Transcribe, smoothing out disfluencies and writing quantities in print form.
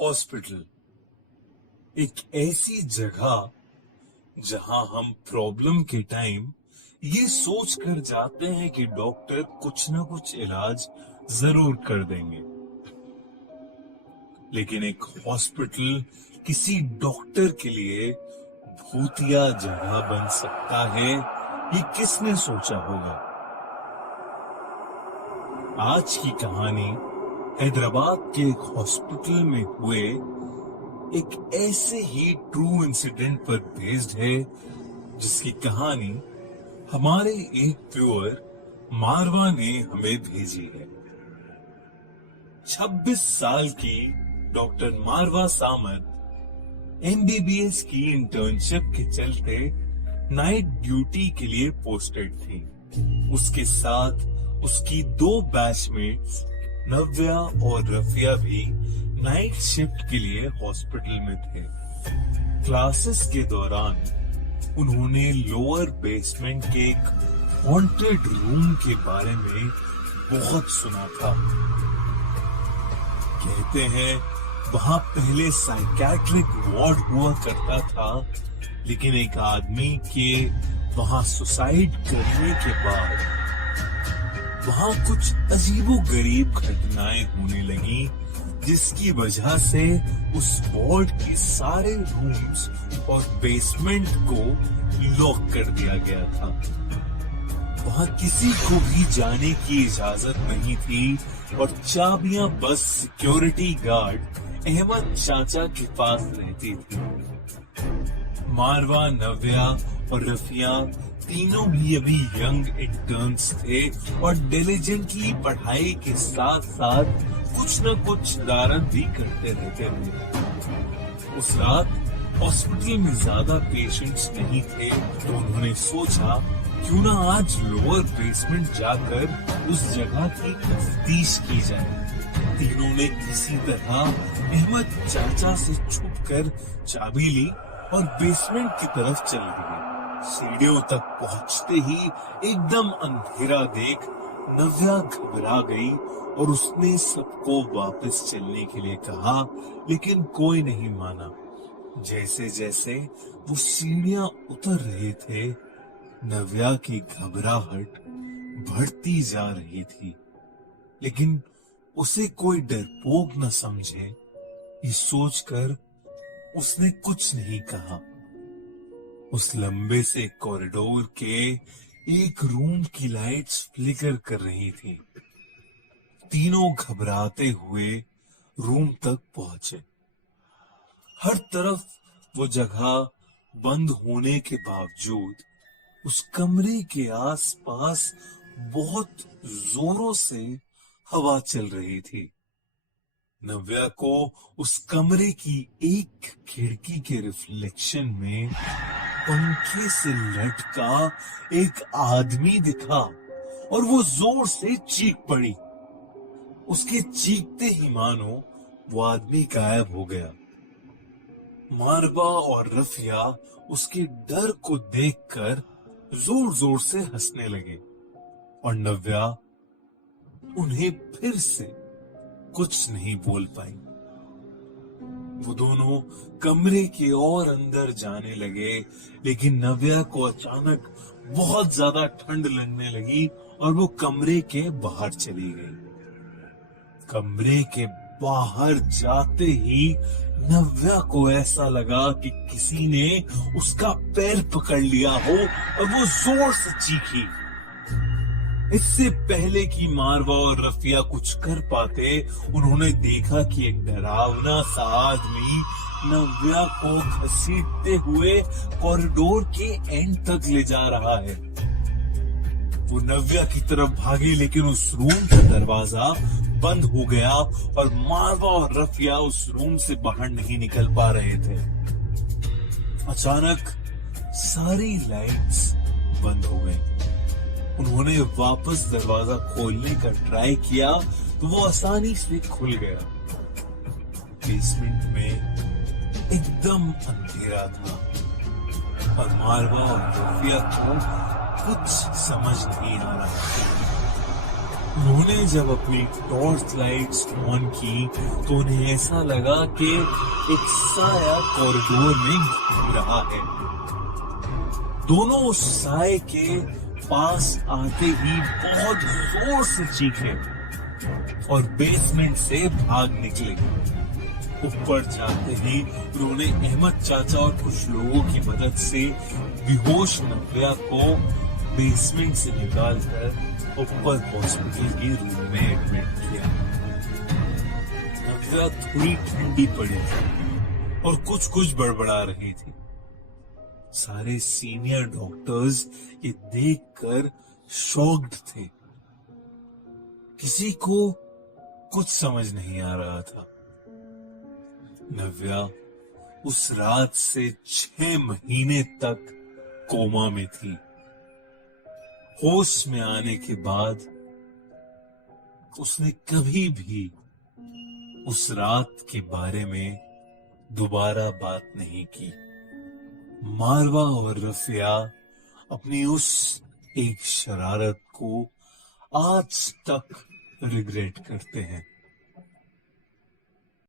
Hospital एक ऐसी जगह जहां हम प्रॉब्लम के टाइम ये सोच कर जाते हैं कि डॉक्टर कुछ ना कुछ इलाज जरूर कर देंगे, लेकिन एक हॉस्पिटल किसी डॉक्टर के लिए भूतिया जगह बन सकता है, ये किसने सोचा होगा। आज की कहानी हैदराबाद के एक हॉस्पिटल में हुए एक ऐसे ही ट्रू इंसिडेंट पर बेस्ड है, जिसकी कहानी हमारे एक व्यूअर मारवा ने हमें भेजी है। 26 साल की डॉक्टर मारवा सामंत एमबीबीएस की इंटर्नशिप के चलते नाइट ड्यूटी के लिए पोस्टेड थी। उसके साथ उसकी 2 बैचमेट्स नव्या और रफिया भी नाइट शिफ्ट के लिए हॉस्पिटल में थे। क्लासेस के दौरान उन्होंने लोअर बेसमेंट के एक हॉन्टेड रूम के बारे में बहुत सुना था। कहते हैं वहां पहले साइकियाट्रिक वार्ड हुआ करता था, लेकिन एक आदमी के वहां सुसाइड करने के बाद वहां कुछ अजीबोगरीब घटनाएं होने लगी, जिसकी वजह से उस वार्ड के सारे रूम्स और बेसमेंट को लॉक कर दिया गया था। वहां किसी को भी जाने की इजाजत नहीं थी और चाबियां बस सिक्योरिटी गार्ड अहमद चाचा के पास रहती थी। मारवा, नव्या और रफिया तीनों भी अभी यंग इंटर्न्स थे और डिलिजेंटली पढ़ाई के साथ साथ कुछ न कुछ शरारत भी करते रहते थे। उस रात हॉस्पिटल में ज्यादा पेशेंट्स नहीं थे, तो उन्होंने सोचा क्यों ना आज लोअर बेसमेंट जाकर उस जगह की तफ्तीश की जाए। तीनों ने किसी तरह अहमद चाचा से छुपकर चाबी ली और बेसमेंट की तरफ चल दिए। सीढ़ियों तक पहुंचते ही एकदम अंधेरा देख नव्या घबरा गई और उसने सबको वापस चलने के लिए कहा, लेकिन कोई नहीं माना। जैसे जैसे वो सीढ़ियां उतर रहे थे, नव्या की घबराहट बढ़ती जा रही थी, लेकिन उसे कोई डरपोक न समझे, ये सोचकर उसने कुछ नहीं कहा। उस लंबे से कॉरिडोर के एक रूम की लाइट्स फ्लिकर कर रही थी। तीनों घबराते हुए रूम तक पहुंचे। हर तरफ वो जगह बंद होने के बावजूद उस कमरे के आसपास बहुत जोरों से हवा चल रही थी। नव्या को उस कमरे की एक खिड़की के रिफ्लेक्शन में पंखे से लटका एक आदमी दिखा और वो जोर से चीख पड़ी। उसके चीखते ही मानो वो आदमी गायब हो गया। मारवा और रफिया उसके डर को देखकर जोर जोर से हंसने लगे और नव्या उन्हें फिर से कुछ नहीं बोल पाई। वो दोनों कमरे के और अंदर जाने लगे, लेकिन नव्या को अचानक बहुत ज्यादा ठंड लगने लगी और वो कमरे के बाहर चली गई। कमरे के बाहर जाते ही नव्या को ऐसा लगा कि किसी ने उसका पैर पकड़ लिया हो और वो जोर से चीखी। इससे पहले कि मारवा और रफिया कुछ कर पाते, उन्होंने देखा कि एक डरावना सा आदमी नव्या को घसीटते हुए कॉरिडोर के एंड तक ले जा रहा है। वो नव्या की तरफ भागी, लेकिन उस रूम का दरवाजा बंद हो गया और मारवा और रफिया उस रूम से बाहर नहीं निकल पा रहे थे। अचानक सारी लाइट्स बंद हो गई। उन्होंने वापस दरवाजा खोलने का ट्राई किया तो वो आसानी से खुल गया। बेसमेंट में एकदम अंधेरा था और मारवा और रफिया को कुछ समझ नहीं आ रहा था। उन्होंने जब अपनी टॉर्च लाइट्स ऑन की तो उन्हें ऐसा लगा कि एक साया कॉरिडोर में घूम रहा है। दोनों उस साए के पास आते ही बहुत जोर से चीखे और बेसमेंट से भाग निकले। ऊपर जाते ही उन्होंने अहमद चाचा और कुछ लोगों की मदद से बेहोश नव्या को बेसमेंट से निकालकर ऊपर हॉस्पिटल के रूम में एडमिट किया। नव्या थोड़ी ठंडी पड़ी थी और कुछ कुछ बड़बड़ा रही थी। सारे सीनियर डॉक्टर्स ये देखकर शॉक्ड थे। किसी को कुछ समझ नहीं आ रहा था। नव्या उस रात से 6 महीने तक कोमा में थी। होश में आने के बाद उसने कभी भी उस रात के बारे में दोबारा बात नहीं की। मारवा और रफिया अपनी उस एक शरारत को आज तक रिग्रेट करते हैं।